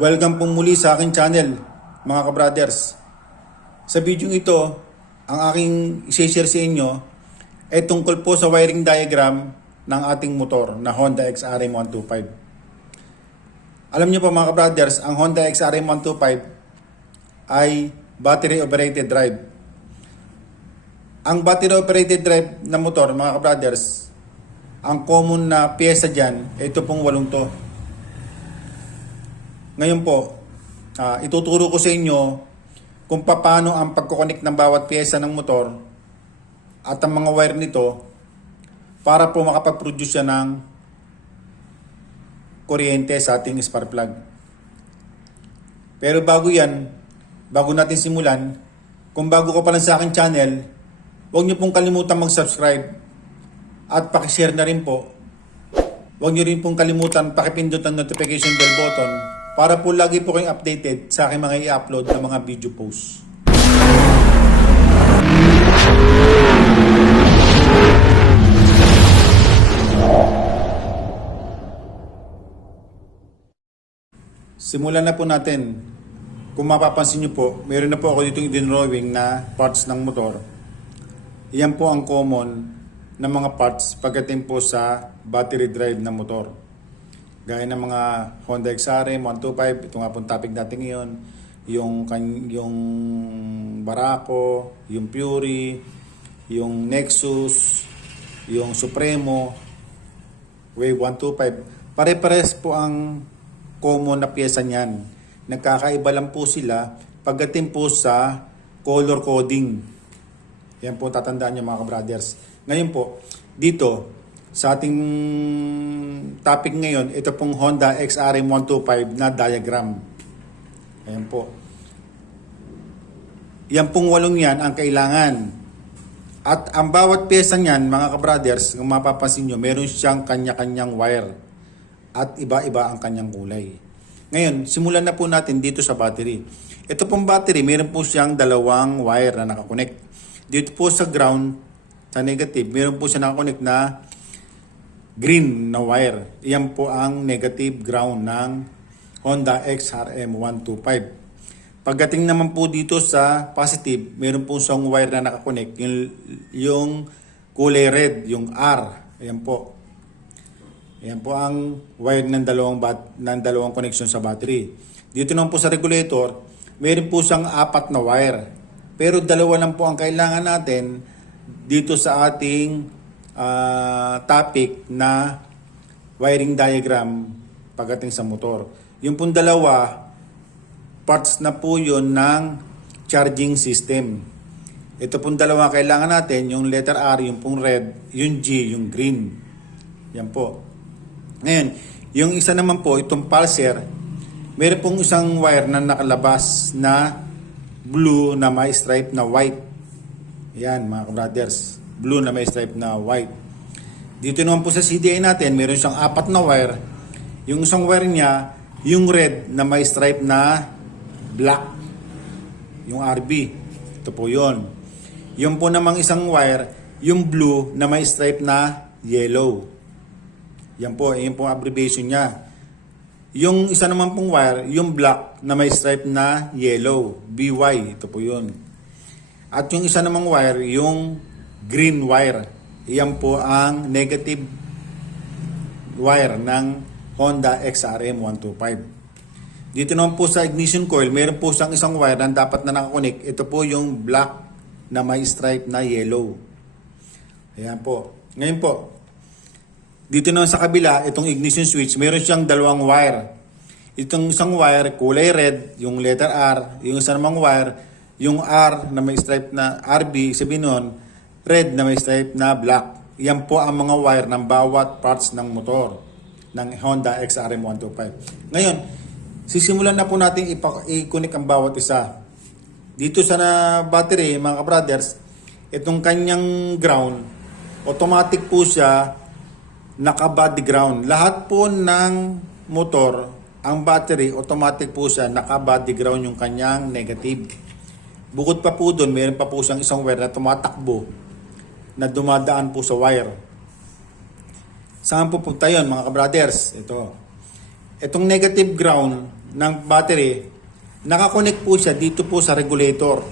Welcome pong muli sa aking channel, mga kabrothers. Sa video ito, ang aking i-share sa inyo ay tungkol po sa wiring diagram ng ating motor na Honda XRM 125. Alam niyo po mga kabrothers, ang Honda XRM 125 ay battery operated drive. Ang battery operated drive na motor, mga kabrothers, ang common na pyesa dyan, ito pong walong to. Ngayon po, ituturo ko sa inyo kung paano ang pagkoconnect ng bawat pyesa ng motor at ang mga wire nito para po makapag-produce siya ng kuryente sa ating spark plug. Pero bago natin simulan, kung bago ka pa lang sa aking channel, huwag niyo pong kalimutan mag-subscribe at pakishare na rin po. Huwag niyo rin pong kalimutan pakipindot ang notification bell button para po lagi po kayong updated sa aking mga i-upload na mga video posts. Simulan na po natin. Kung mapapansin niyo po, mayroon na po ako dito i-drawing na parts ng motor. Iyan po ang common na mga parts pagdating po sa battery drive ng motor. Gaya ng mga Honda XRM 125, ito nga pong topic natin ngayon, yung Barako, yung Fury, yung Nexus, yung Supremo, Wave 125. Pare-pares po ang common na pyesa niyan. Nagkakaiba lang po sila pagdating po sa color coding. Yan po tatandaan niyo mga kabrothers. Ngayon po, dito, sa ating topic ngayon, ito pong Honda XRM 125 na diagram. Ayan po. Yan pong walong yan ang kailangan. At ang bawat pyesa niyan, mga kabrothers, kung mapapansin nyo, meron siyang kanya-kanyang wire. At iba-iba ang kanyang kulay. Ngayon, simulan na po natin dito sa battery. Ito pong battery, meron po siyang dalawang wire na nakakonect. Dito po sa ground, sa negative, meron po siya nakakonect na green na wire. Iyan po ang negative ground ng Honda XRM 125. Pagdating naman po dito sa positive, meron po siyang wire na nakakonect, yung kulay red, yung R. Ayan po. Ayan po ang wire ng dalawang connection sa battery. Dito naman po sa regulator, meron po siyang 4 na wire. Pero dalawa lang po ang kailangan natin dito sa ating topic na wiring diagram pagdating sa motor. Yung pong dalawa, parts na po yun ng charging system. Ito pong dalawa kailangan natin, yung letter R, yung pong red, yung G, yung green. Yan po. Ngayon, yung isa naman po, itong pulser, meron pong isang wire na nakalabas na blue na may stripe na white. Yan mga brothers, blue na may stripe na white. Dito naman po sa CDI natin, meron siyang 4 na wire. Yung isang wire niya, yung red na may stripe na black. Yung RB. Ito po yun. Yung po namang isang wire, yung blue na may stripe na yellow. Yan po, yun po ang abbreviation niya. Yung isa naman pong wire, yung black na may stripe na yellow. BY. Ito po yun. At yung isa namang wire, yung green wire. Iyan po ang negative wire ng Honda XRM 125. Dito naman po sa ignition coil, meron po siyang isang wire na dapat na nakakonek. Ito po yung black na may stripe na yellow. Ayan po. Ngayon po, dito naman sa kabila, itong ignition switch, meron siyang dalawang wire. Itong isang wire, kulay red, yung letter R. Yung isa namang wire, yung R na may stripe na RB, sabihin nun, red na may stripe na black. Yan po ang mga wire ng bawat parts ng motor ng Honda XRM 125. Ngayon, sisimulan na po natin i-connect ang bawat isa. Dito sa battery, mga kabrothers, itong kanyang ground, automatic po siya naka-body ground. Lahat po ng motor, ang battery, automatic po siya naka-body ground yung kanyang negative. Bukod pa po doon, meron pa po siyang isang wire na tumatakbo na dumadaan po sa wire. Saan pupunta yun mga kabrothers? Itong negative ground ng battery, nakakonect po siya dito po sa regulator.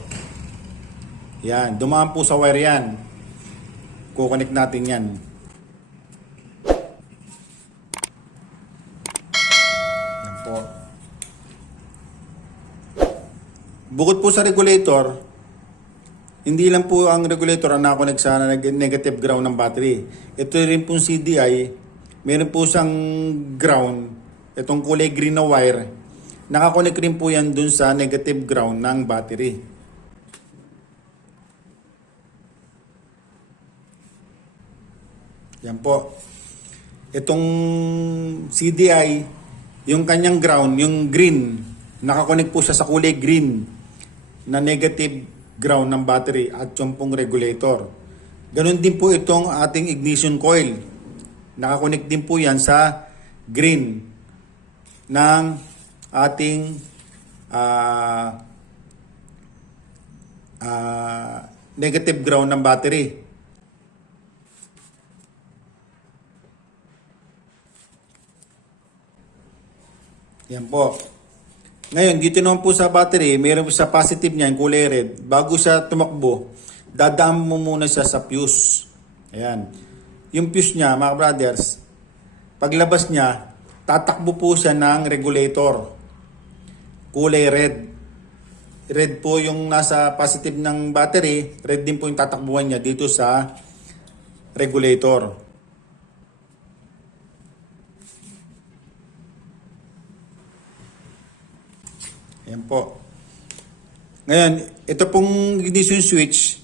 Yan, dumaan po sa wire yan. Kukonect natin yan. Yan po. Bukod po sa regulator, hindi lang po ang regulator ang nakakonect sa negative ground ng battery. Ito rin pong CDI, meron po siyang ground, itong kulay green na wire, nakakonect rin po yan dun sa negative ground ng battery. Yan po. Itong CDI, yung kanyang ground, yung green, nakakonect po siya sa kulay green na negative ground ng battery at yung pong regulator. Ganon din po itong ating ignition coil. Nakakonect din po yan sa green ng ating negative ground ng battery. Yan po. Ngayon, dito naman po sa battery, mayroon sa positive niya, yung kulay red. Bago siya tumakbo, dadaan mo muna siya sa fuse. Ayan. Yung fuse niya, mga brothers, paglabas niya, tatakbo po siya ng regulator. Kulay red. Red po yung nasa positive ng battery, red din po yung tatakbuhan niya dito sa regulator. Ayan po. Ngayon, ito pong ignition switch,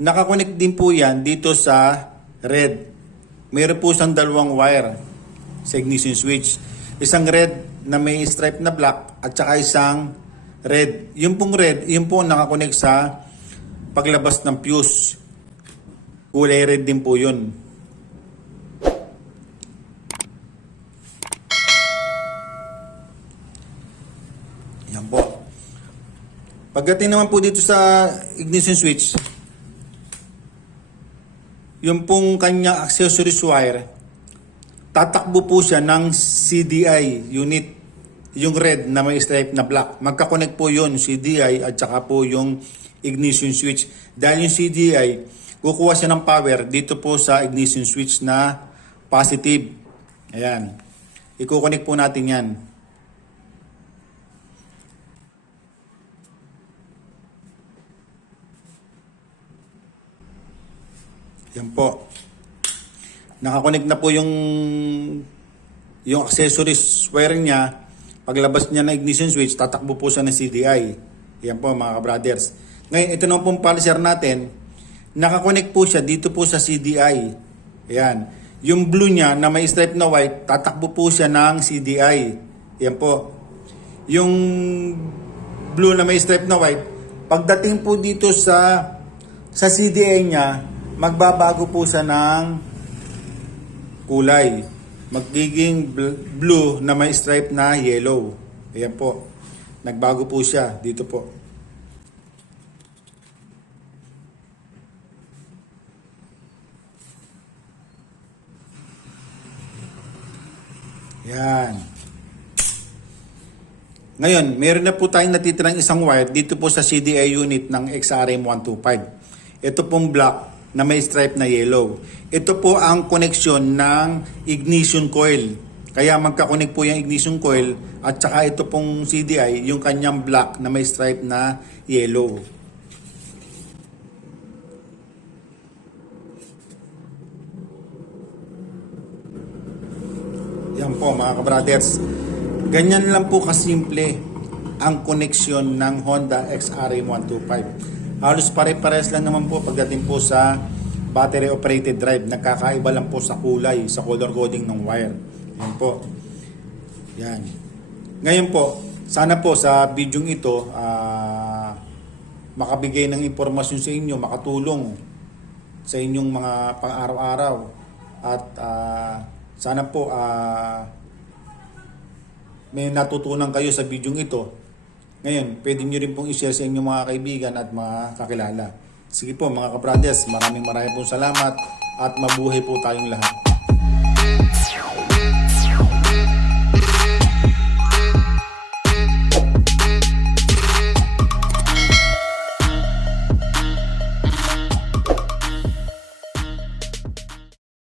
nakakonect din po yan dito sa red. Mayroon po siyang dalawang wire sa ignition switch. Isang red na may stripe na black at saka isang red. Yung pong red, yung po nakakonect sa paglabas ng fuse. Kulay red din po yun. Yan po. Pagdating naman po dito sa ignition switch, yung pong kanyang accessories wire, tatakbo po siya ng CDI unit, yung red na may stripe na black. Magkakonect po yun, CDI at saka po yung ignition switch. Dahil yung CDI, kukuha siya ng power dito po sa ignition switch na positive. Ayan. Iko-connect po natin yan. Yan po. Nakakonect na po yung accessories wiring niya. Paglabas niya ng ignition switch, tatakbo po siya ng CDI. Yan po mga ka-brothers. Ngayon, ito na pong pulser natin. Nakakonect po siya dito po sa CDI. Yan. Yung blue niya na may stripe na white, tatakbo po siya ng CDI. Yan po. Yung blue na may stripe na white, pagdating po dito sa CDI niya, magbabago po siya ng kulay. Magiging blue na may stripe na yellow. Ayan po. Nagbago po siya. Dito po. Yan. Ngayon, meron na po tayong natitirang isang wire dito po sa CDI unit ng XRM125. Ito pong black na may stripe na yellow. Ito po ang connection ng ignition coil. Kaya magkakonek po yung ignition coil at saka ito pong CDI, yung kanyang black na may stripe na yellow. Yan po mga ka-brothers. Ganyan lang po kasimple ang koneksyon ng Honda XRM125. Halos pare-pares lang naman po pagdating po sa battery operated drive. Nagkakaiba lang po sa kulay, sa color coding ng wire. Yan po. Yan. Ngayon po, sana po sa video ito makabigay ng impormasyon sa inyo, makatulong sa inyong mga pang-araw-araw. At sana po may natutunan kayo sa video ito. Ngayon, pwede nyo rin pong i-share sa inyong mga kaibigan at mga kakilala. Sige po mga ka-brothers, maraming pong salamat at mabuhay po tayong lahat.